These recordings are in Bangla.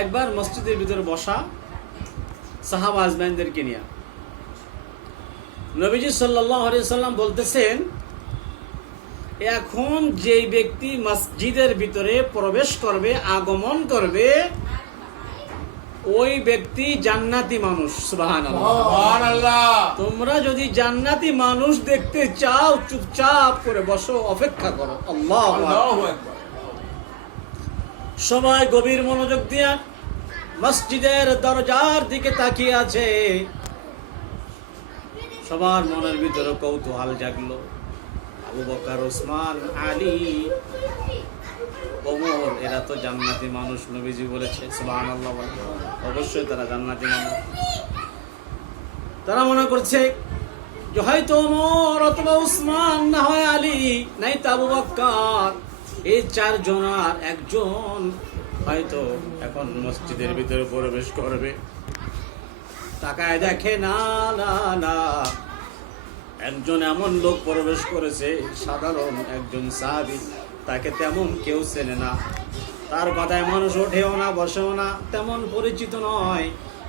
একবার মসজিদের ভিতরে বসা সাহাবা আজমাইনদেরকে নিয়ে নবীজি সাল্লাল্লাহু আলাইহি সাল্লাম বলতেছেন, এখন যেই ব্যক্তি মসজিদের ভিতরে প্রবেশ করবে, আগমন করবে, ওই ব্যক্তি জান্নাতি মানুষ। সুবহানাল্লাহ। তোমরা যদি জান্নাতি মানুষ দেখতে চাও, চুপচাপ করে বসো, অপেক্ষা করো। আল্লাহু আকবার। সবাই গভীর মনোযোগ দিয়ে মসজিদের দরজার দিকে তাকিয়ে আছে। সবার মনের ভিতরে কৌতূহল জাগলো। আবু বকর, ওসমান, আলী, ওমর, এরা তো জান্নাতি মানুষ, নবীজি বলেছে। সুবহানাল্লাহ। অবশ্যই তারা জান্নাতি মানুষ। তারা মনে করছে যে হয়তো ওমর অথবা ওসমান, না হয় আলী, নাই তো আবু বকর, এই চারজনের একজন হয়তো এখন মসজিদের ভিতরে প্রবেশ করবে। তাকায় দেখে, না না না, একজন এমন লোক প্রবেশ করেছে, সাধারণ একজন সাহাবী, তাকে তেমন কেউ চেনে না, তার কথায় মানুষ ওঠেও না, বসেও না, তেমন পরিচিত নয়।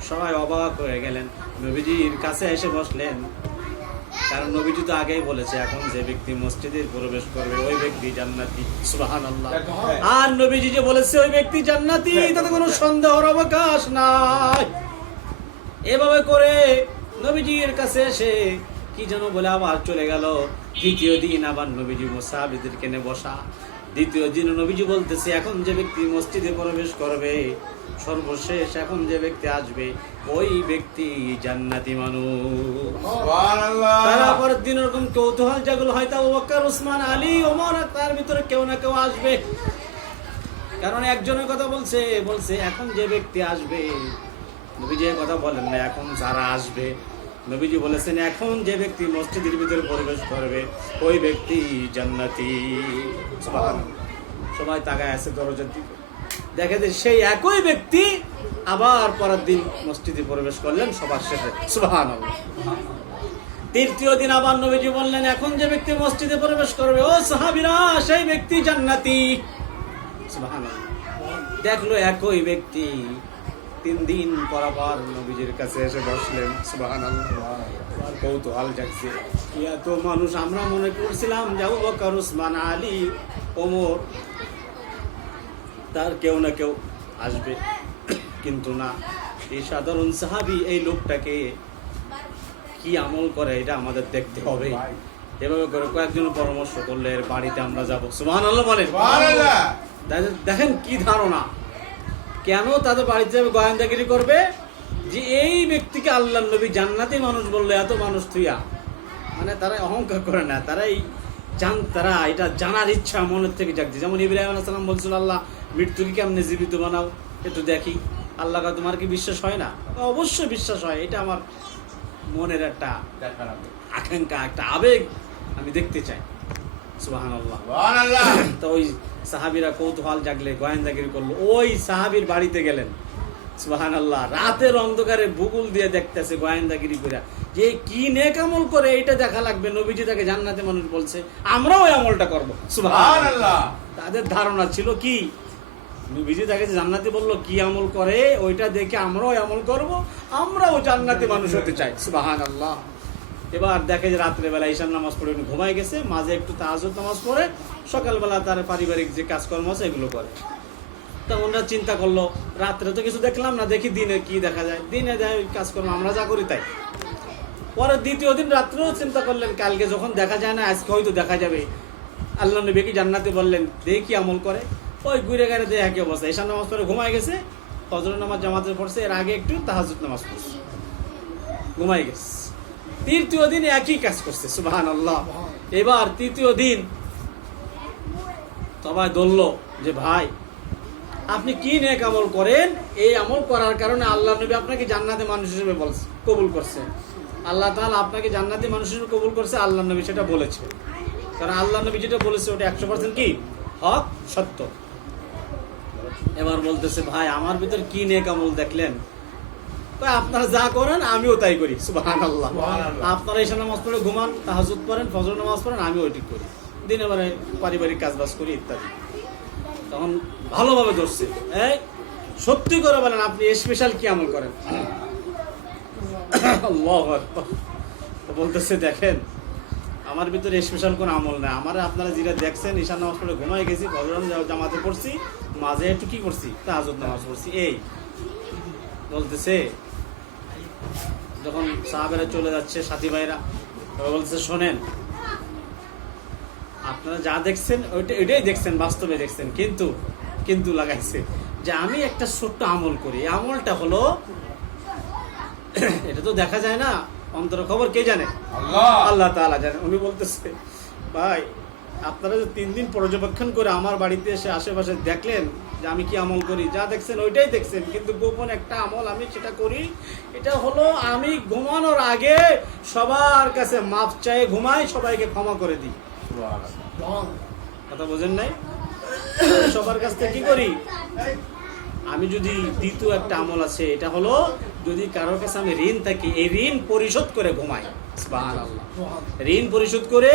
সবাই অবাক হয়ে গেলেন, নবীজির কাছে এসে বসলেন। কারণ নবীজি তো আগেই বলেছে, এখন যে ব্যক্তি মসজিদে প্রবেশ করবে ওই ব্যক্তি জান্নাতি। সুবহানাল্লাহ। আর নবীজি যে বলেছে ওই ব্যক্তি জান্নাতি, তাতে কোনো সন্দেহের অবকাশ নাই। এভাবে করে নবীজির কাছে এসে কি যেন বলে আবার চলে গেল। দ্বিতীয় দিন আবার নবীজি সাহাবীদেরকে নিয়ে বসা। দ্বিতীয় দিন নবীজি বলতেছে, এখন যে ব্যক্তি মসজিদে প্রবেশ করবে, সর্বশেষ এখন যে ব্যক্তি আসবে, ওই ব্যক্তি জান্নাতি মানুষ। তারপর দিন এরকম কৌতূহল জাগলো, হয়তো আবু বকর, ওসমান, আলী, ওমর, তার ভিতরে কেউ না কেউ আসবে। কারণ একজনের কথা বলছে এখন যে ব্যক্তি আসবে। নবীজি কথা বলেন না, এখন যারা আসবে। নবীজি বলেছেন, এখন যে ব্যক্তি মসজিদের ভিতরে প্রবেশ করবে ওই ব্যক্তি জান্নাতি। সবাই তাকায় আছে দরজার দিকে, দেখে যে সেই একই ব্যক্তি আবার পরের দিন মসজিদে প্রবেশ করলেন সবার শেষে। সুবহানাল্লাহ। তৃতীয় দিন আবার নবীজি বললেন, এখন যে ব্যক্তি মসজিদে প্রবেশ করবে, ও সাহাবীরা, সেই ব্যক্তি জান্নাতি। সুবহানাল্লাহ। দেখলো একই ব্যক্তি। 3 দিন পর আবার নবীজির কাছে এসে বসলেন। সুবহানাল্লাহ। কৌতূহল জাগছে, এত মানুষ, আমরা মনে করছিলাম যে আবু বকর, ওসমান, আলী, ওমর, তার কেউ না কেউ আসবে, কিন্তু না, এই সাধারণ সাহাবী, এই লোকটাকে কি আমল করে এটা আমাদের দেখতে হবে। এভাবে করে কয়েকজন পরামর্শ করলে এর বাড়িতে আমরা যাব। সুবহানাল্লাহ বলেন। দেখেন কি ধারণা, কেন তাদের বাড়িতে যাবে, গোয়েন্দাগিরি করবে যে এই ব্যক্তিকে আল্লাহর নবী জান্নাতি মানুষ বললে এত মানুষ থুইয়া, মানে তারা অহংকার করে না, তারা এটা জানার ইচ্ছা মনের থেকে জাগছে। যেমন ইব্রাহিম আলাইহিস সালাম বলছিল, আল্লাহ মৃত্যুকে কেমনে জীবিত বানাও, একটু দেখি। আল্লাহ কা, তোমার কি বিশ্বাস হয় না? অবশ্যই বিশ্বাস হয়, এটা আমার মনের একটা আকাঙ্ক্ষা, একটা আবেগ, আমি দেখতে চাই। সুবহানাল্লাহ। তো ওই সাহাবীরা কৌতূহল জাগলে গোয়েন্দাগিরি করলো, ওই সাহাবীর বাড়িতে গেলেন। সুবহানাল্লাহ। রাতের অন্ধকারে বুকুল দিয়ে দেখতেছে গোয়েন্দাগিরি করে, যে কি নেক আমল করে এটা দেখা লাগবে। নবীজি তাকে জান্নাতি মানুষ বলছে, আমরাও ওই আমলটা করব। সুবহানাল্লাহ। তাদের ধারণা ছিল কি, নবীজি তাকে জান্নাতি বললো, কি আমল করে ওইটা দেখে আমরাও আমল করব, আমরাও জান্নাতি মানুষ হতে চাই। সুবহানাল্লাহ। এবার দেখে যে রাত্রেবেলা ঈশার নামাজ পড়ে উনি ঘুমায় গেছে, মাঝে একটু তাহাজ্জুদ নামাজ পড়ে, সকালবেলা তার পারিবারিক যে কাজকর্ম আছে এগুলো করে। তা ওনারা চিন্তা করলো, রাত্রে তো কিছু দেখলাম না, দেখি দিনে কি দেখা যায়। দিনে যায় কাজকর্ম, আমরা যা করি তাই। পরে দ্বিতীয় দিন রাত্রেও চিন্তা করলেন, কালকে যখন দেখা যায় না, আজকে হয়তো দেখা যাবে। আল্লাহ নবী কি জান্নাতে বললেন, দেখি আমল করে। ওই ঘুরে গেড়ে দিয়ে একই অবস্থা, ঈশার নামাজ পড়ে ঘুমায় গেছে, ফজর নামাজ জামাতে পড়ছে, এর আগে একটু তাহাজ্জুদ নামাজ পড়ছে, ঘুমাই গেছে। তৃতীয় দিন একই কাজ করছে। সুবহানাল্লাহ। এবার তৃতীয় দিন সবাই ধরল যে ভাই, আপনি কি নেক আমল করেন, এই আমল করার কারণে আল্লাহ নবী আপনাকে জান্নাতি মানুষ হিসেবে কবুল করছে। আল্লাহ তাআলা আপনাকে জান্নাতি মানুষ হিসেবে কবুল করছে, আল্লাহ নবী সেটা বলেছে। কারণ আল্লাহ নবী যেটা বলেছে ওটা 100% কি হক, সত্য। এবার বলতেছে, ভাই আমার ভিতর কি নেক আমল দেখলেন? আপনারা যা করেন আমিও তাই করি। সুবহানাল্লাহ। আপনারা ঈশা নামাজ পড়ে ঘুমান, তাহাজ্জুদ পড়েন, ফজর নামাজ পড়েন, আমিও ওইটি করি, দিনে বেলায় পারিবারিক কাজবাজ করি ইত্যাদি। তখন ভালোভাবে ধরছে, এই সত্যি করে বলেন আপনি স্পেশাল কি আমল করেন? আল্লাহু আকবার। তো বলতেছে দেখেন আমার ভিতরে স্পেশাল কোন আমল নাই। আমার আপনারা যেটা দেখছেন ঈশা নামাজ পড়ে ঘুমাই গেছি, ফজর জামাতে পড়ছি, মাঝে একটু কি করছি তাহাজ্জুদ নামাজ পড়ছি। এই বলতেছে যখন সাহাবেরা চলে যাচ্ছে সাথী ভাইরা, বলতেছে শোনেন আপনারা যা দেখছেন এটাই দেখছেন, বাস্তবে দেখছেন, কিন্তু লাগাইছে যে আমি একটা ছোট্ট আমল করি। আমলটা হলো এটা তো দেখা যায় না, অন্তর খবর কে জানে? আল্লাহ তাআলা জানে। উনি বলতেছে ভাই আপনারা যে 3 দিন পর্যবেক্ষণ করে আমার বাড়িতে এসে আশেপাশে দেখলেন যে আমি কি আমল করি, যা দেখছেন ওইটাই দেখছেন, কিন্তু গোপন একটা আমল আমি সেটা করি। এটা হলো আমি ঘুমানোর আগে সবার কাছে মাফ চাই ঘুমাই, সবাইকে ক্ষমা করে দিই। কথা বোঝেন নাই? সবার কাছ থেকে কি করি? আমি যদি দ্বিতীয় একটা আমল আছে, এটা হলো যদি কারোর কাছে আমি ঋণ থাকি, এই ঋণ পরিশোধ করে ঘুমাই। সুবহানাল্লাহ। ঋণ পরিশোধ করে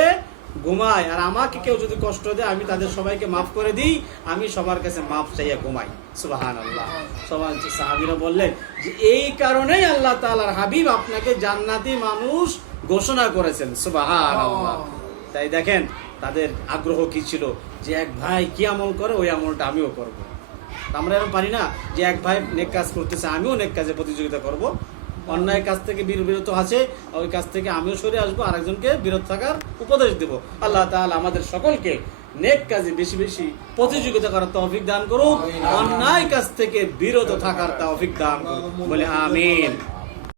ঘুমাই, আর আমাকে কেউ যদি কষ্ট দেয় আমি তাদের সবাইকে মাফ করে দিই, আমি সবার কাছে মাফ চাইয়া ঘুমাই। সুবহানাল্লাহ। সবাই সাহাবীরা বললেন যে এই কারণেই আল্লাহ তাআলার হাবিব আপনাকে জান্নাতি মানুষ ঘোষণা করেছেন। সুবহানাল্লাহ। তাই দেখেন তাদের আগ্রহ কি ছিল যে এক ভাই কি আমল করে ওই আমলটা আমিও করব। আমরা এরকম পারি না যে এক ভাই নেক কাজ করতেছে আমিও নেক কাজে প্রতিযোগিতা করব, অন্যায় কাজ থেকে বিরত আছে ওই কাজ থেকে আমিও সরে আসবো, আরেকজনকে বিরত থাকার উপদেশ দেব। আল্লাহ তাআলা আমাদের সকলকে নেক কাজে বেশি বেশি প্রতিযোগিতা করার তৌফিক দান করুক, অন্যায় কাজ থেকে বিরত থাকার তৌফিক দান করুক বলে আমিন।